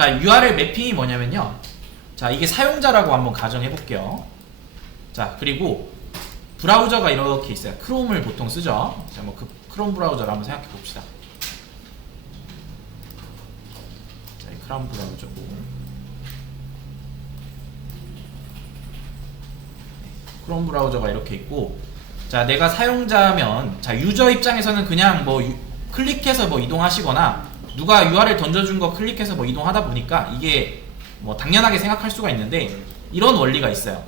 자, URL 매핑이 뭐냐면요. 자, 이게 사용자라고 한번 가정해 볼게요. 자, 그리고 브라우저가 이렇게 있어요. 크롬을 보통 쓰죠. 자, 뭐 그 크롬 브라우저를 한번 생각해 봅시다. 자, 이 크롬 브라우저고. 크롬 브라우저가 이렇게 있고 자 내가 사용자면 자 유저 입장에서는 그냥 뭐 유- 클릭해서 뭐 이동하시거나 누가 URL 던져준 거 클릭해서 뭐 이동하다 보니까 이게 뭐 당연하게 생각할 수가 있는데 이런 원리가 있어요.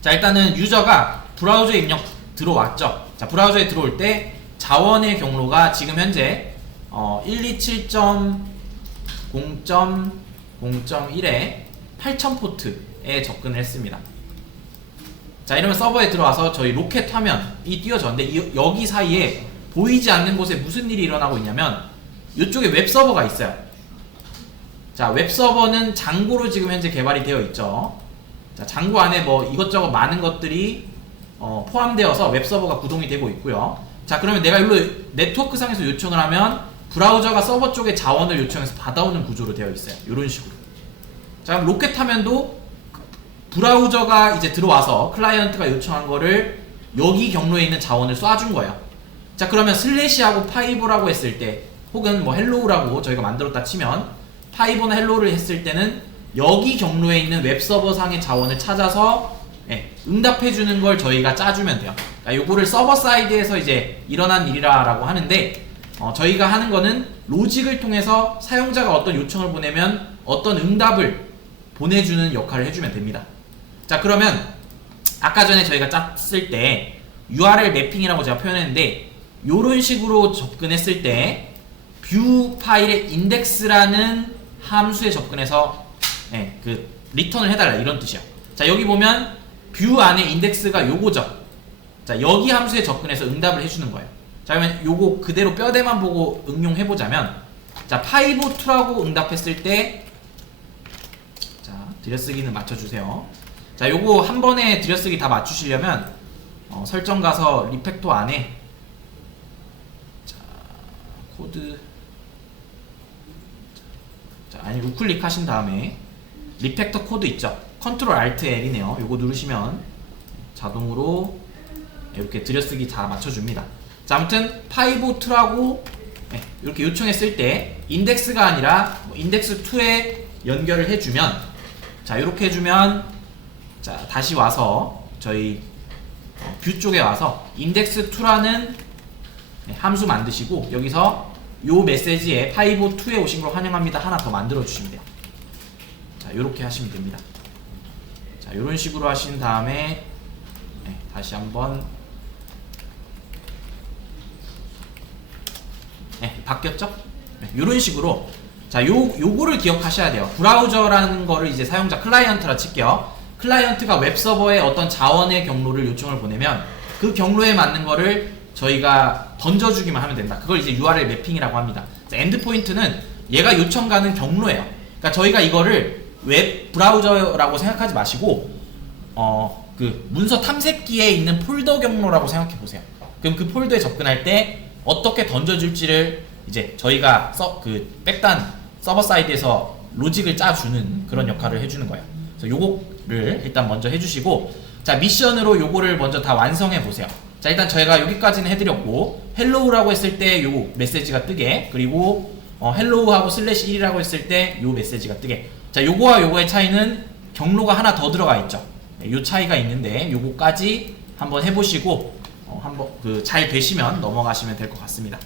자 일단은 유저가 브라우저에 입력 들어왔죠. 자 브라우저에 들어올 때 자원의 경로가 지금 현재 어, 127.0.0.1에 8000 포트에 접근을 했습니다. 자 이러면 서버에 들어와서 저희 로켓 화면이 띄워졌는데 이- 여기 사이에 보이지 않는 곳에 무슨 일이 일어나고 있냐면 이쪽에 웹 서버가 있어요. 자 웹 서버는 장고로 지금 현재 개발이 되어 있죠. 자 장고 안에 뭐 이것저것 많은 것들이 어, 포함되어서 웹 서버가 구동이 되고 있고요. 자 그러면 내가 일로 네트워크 상에서 요청을 하면 브라우저가 서버 쪽에 자원을 요청해서 받아오는 구조로 되어 있어요. 이런 식으로. 자 그럼 로켓 화면도 브라우저가 이제 들어와서 클라이언트가 요청한 거를 여기 경로에 있는 자원을 쏴준 거예요. 자 그러면 슬래시하고 파이브라고 했을 때 혹은 뭐 헬로우라고 저희가 만들었다 치면 파이브나 헬로우를 했을 때는 여기 경로에 있는 웹서버 상의 자원을 찾아서 예, 응답해 주는 걸 저희가 짜주면 돼요. 그러니까 요거를 서버 사이드에서 이제 일어난 일이라고 하는데 어, 저희가 하는 거는 로직을 통해서 사용자가 어떤 요청을 보내면 어떤 응답을 보내주는 역할을 해주면 됩니다. 자 그러면 아까 전에 저희가 짰을 때 URL 매핑이라고 제가 표현했는데 이런 식으로 접근했을 때 뷰 파일의 인덱스라는 함수에 접근해서 예, 그 리턴을 해달라 이런 뜻이야. 자 여기 보면 뷰 안에 인덱스가 요거죠. 자 여기 함수에 접근해서 응답을 해주는 거예요. 자 그러면 요거 그대로 뼈대만 보고 응용해 보자면 자 파이보2라고 응답했을 때 자, 들여쓰기는 맞춰주세요. 자, 요거 한 번에 들여쓰기 다 맞추시려면 어, 설정 가서 리팩토 안에 자, 코드 자, 아니 우클릭 하신 다음에 리팩터 코드 있죠. 컨트롤 알트 L이네요. 요거 누르시면 자동으로 이렇게 들여쓰기 다 맞춰줍니다. 자, 아무튼 파이보2라고 네, 이렇게 요청했을 때 인덱스가 아니라 뭐 인덱스 2에 연결을 해주면 자 이렇게 해주면 자 다시 와서 저희 어, 뷰 쪽에 와서 index 2라는 네, 함수 만드시고 여기서 요 메시지에 파이보 2에 오신 걸 환영합니다 하나 더 만들어 주시면 돼요. 자 이렇게 하시면 됩니다. 자 이런 식으로 하신 다음에 네, 다시 한번 네, 바뀌었죠? 네, 이런 식으로 자, 요 요거를 기억하셔야 돼요. 브라우저라는 거를 이제 사용자 클라이언트라 칠게요. 클라이언트가 웹 서버에 어떤 자원의 경로를 요청을 보내면 그 경로에 맞는 거를 저희가 던져주기만 하면 된다. 그걸 이제 URL 매핑이라고 합니다. 엔드 포인트는 얘가 요청 가는 경로예요. 그러니까 저희가 이거를 웹 브라우저라고 생각하지 마시고 어 그 문서 탐색기에 있는 폴더 경로라고 생각해 보세요. 그럼 그 폴더에 접근할 때 어떻게 던져줄지를 이제 저희가 서, 그 백단 서버 사이드에서 로직을 짜주는 그런 역할을 해주는 거예요. 그래서 요거를 일단 먼저 해주시고 자 미션으로 요거를 먼저 다 완성해 보세요. 자 일단 저희가 여기까지는 해드렸고 헬로우라고 했을 때 요 메시지가 뜨게 그리고 어, 헬로우하고 슬래시 1이라고 했을 때 요 메시지가 뜨게 자 요거와 요거의 차이는 경로가 하나 더 들어가 있죠. 네, 요 차이가 있는데 요거까지 한번 해보시고 어, 한번 그 잘 되시면 넘어가시면 될 것 같습니다.